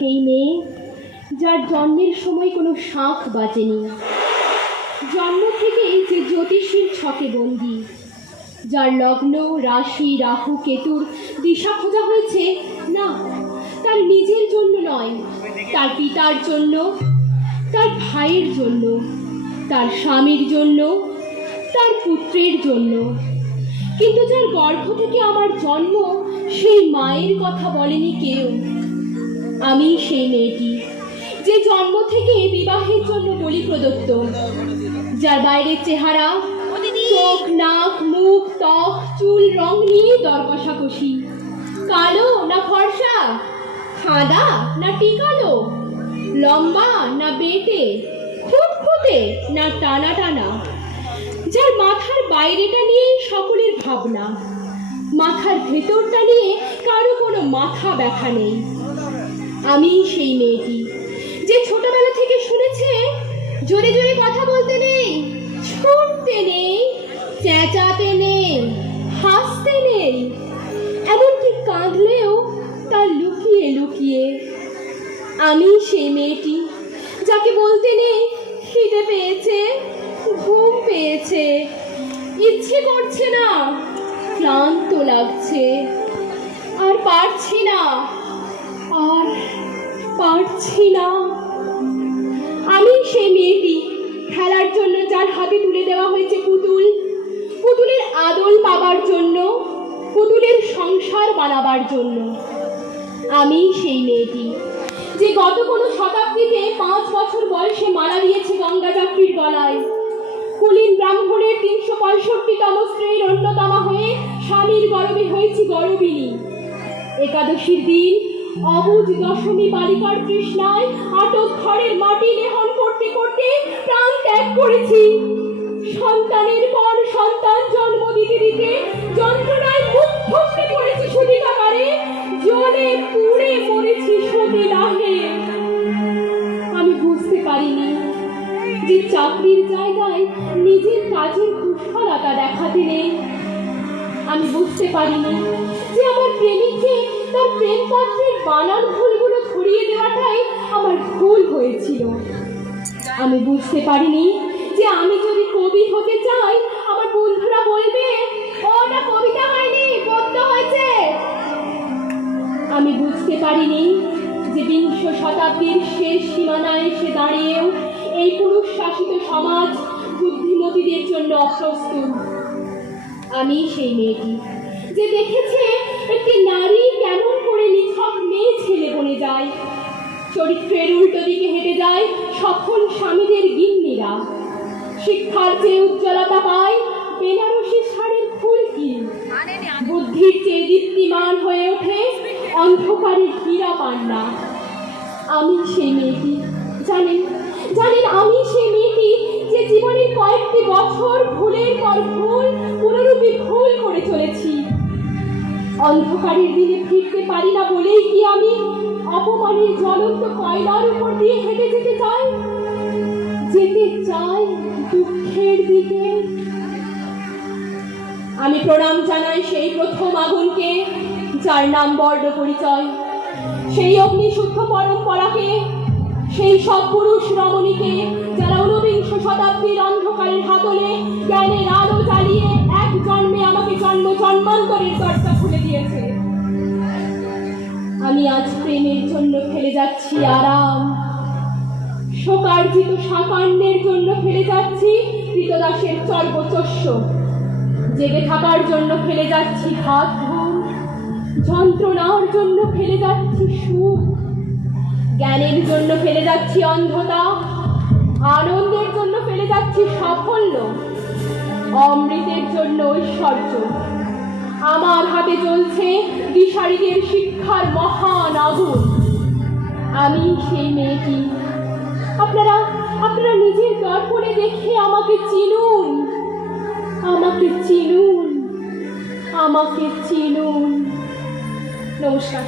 সেই মেয়ে যার জন্মের সময় কোনো শাঁখ বাজেনি, জন্ম থেকেই যে জ্যোতিষীর ছকে বন্দী, যার লগ্ন রাশি রাহু কেতুর দিশা খোঁজা হয়েছে না তার নিজের জন্য নয়, তার পিতার জন্য, তার ভাইয়ের জন্য, তার স্বামীর জন্য, তার পুত্রের জন্য। কিন্তু যার গর্ভ থেকে আমার জন্ম সেই মায়ের কথা বলেনি কেউ। আমি সেই মেয়েটি যে জন্ম থেকে বিবাহের জন্য বলি প্রদত্ত, যার বাইরের চেহারা, চোখ নাক মুখ ত্বক চুল রং নিয়ে দর কষাকষি, কালো না ফর্সা, সাদা না টিকালো, লম্বা না বেটে, খুঁতখুঁতে না টানা টানা, যার মাথার বাইরেটা নিয়ে সকলের ভাবনা, মাথার ভেতরটা নিয়ে কারো কোনো মাথা ব্যথা নেই। আমি সেই মেয়েটি যে ছোটবেলা থেকে শুনেছে জোরে জোরে কথা বলতে নেই, ছুটতে নেই, চেঁচাতে নেই, হাসতে নেই, এমনকি কাঁদলেও তা লুকিয়ে লুকিয়ে। আমি সেই মেয়েটি যাকে বলতে নেই খিদে পেয়েছে, ঘুম পেয়েছে, ইচ্ছে করছে না, ক্লান্ত লাগছে, আর পারছি না, আর পারছি না। আমি সেই মেয়েটি খেলার জন্য যার হাতে তুলে দেওয়া হয়েছে পুতুল, পুতুলের আদল পাবার জন্য, পুতুলের সংসার বানাবার জন্য। আমি সেই মেয়েটি যে গত কোনো শতাব্দীতে 5 বছর বয়সে মারা দিয়েছে গঙ্গা যাত্রীর গলায়, কুলীন ব্রাহ্মণের 365তম স্ত্রীর অন্যতমা হয়ে স্বামীর গর্ভে হয়েছি গর্বিণী। একাদশীর দিন অবুঝ দশমী বালিকার তৃষ্ণায় আটক ঘরের মাটি লেহন করতে করতে প্রাণ ত্যাগ করেছি। সন্তানের পর সন্তান জন্ম দিতে দিতে যন্ত্রণায় মুখ ফসকে পড়েছি সতীকাকারে, জ্বলে পুড়ে মরেছি সতী দাহে। আমি বুঝতে পারিনি যে চাকরির জায়গায় নিজের কাজের কুশলতা দেখাতে নেই। আমি বুঝতে পারিনি যে আমার প্রেমিককে তার প্রেমপত্রের বানান ভুলগুলো ধরিয়ে দেওয়াটাই আমার ভুল হয়েছিল। আমি বুঝতে পারিনি যে আমি যদি কবি হতে চাই আমার বন্ধুরা বলবে ওটা কবিতা হয়নি, পদ্য হয়েছে। আমি বুঝতে পারিনি যে 20 শতাব্দীর শেষ সীমানায় এসে দাঁড়িয়েও এই পুরুষ শাসিত সমাজ বুদ্ধিমতীদের জন্য অপ্রস্তুত। আমি সেই মেয়েটি যে দেখেছে একটি নারী কেমন করে নিছক মেয়ে ছেলে বনে যায়, চরিত্রের উল্টো দিকে হেঁটে যায় সফল স্বামীদের গিন্নিরা, শিক্ষার চেয়ে উজ্জ্বলতা পায় বেনারসি শাড়ির ফুলকি, বুদ্ধির চেয়ে দীপ্তিমান হয়ে ওঠে অন্ধকারের হীরা পান্না। আমি সেই মেয়েটি, জানেন জানেন আমি সেই মেয়েটি যে জীবনের কয়েকটি বছর ভুলের পর ভুল পুনরূপী ভুল করে চলেছি। অন্ধকারের দিনে ফিরতে পারি না বলেই কি আমি অপমানের জ্বলন্ত কয়লার উপর দিয়ে হেঁটে যেতে চাই, যেতে চাই দুঃখের দিকে। আমি প্রণাম জানাই সেই প্রথম আগুনকে যার নাম বর্ণ পরিচয়, সেই অগ্নিশুদ্ধ পরম্পরাকে, সেই সব পুরুষ রমণীকে যারা 19 শতাব্দীর অন্ধকারের হাতলে জ্ঞানের আলো জ্বালিয়ে এক জন্মে আমাকে জন্ম জন্মান্তরের দরজা খুলে দিয়েছে। আমি আজ প্রেমের জন্য ফেলে যাচ্ছি আরাম, শোকার্জিত সাকান্যের জন্য ফেলে যাচ্ছি কৃতদাসের চর্বচস্য, জেগে থাকার জন্য ফেলে যাচ্ছি ভাত ঘুম, যন্ত্রণার জন্য ফেলে যাচ্ছি সুখ, জ্ঞানের জন্য ফেলে যাচ্ছি অন্ধতা, আনন্দের জন্য ফেলে যাচ্ছি সাফল্য, অমৃতের জন্য ঐশ্বর্য। আমার হাতে জ্বলছে দিশারীদের শিক্ষার মহান আগুন। আমি সেই মেয়েটি। আপনারা আপনারা নিজের দর্পণে দেখে আমাকে চিনুন, আমাকে চিনুন, আমাকে চিনুন। নমস্কার।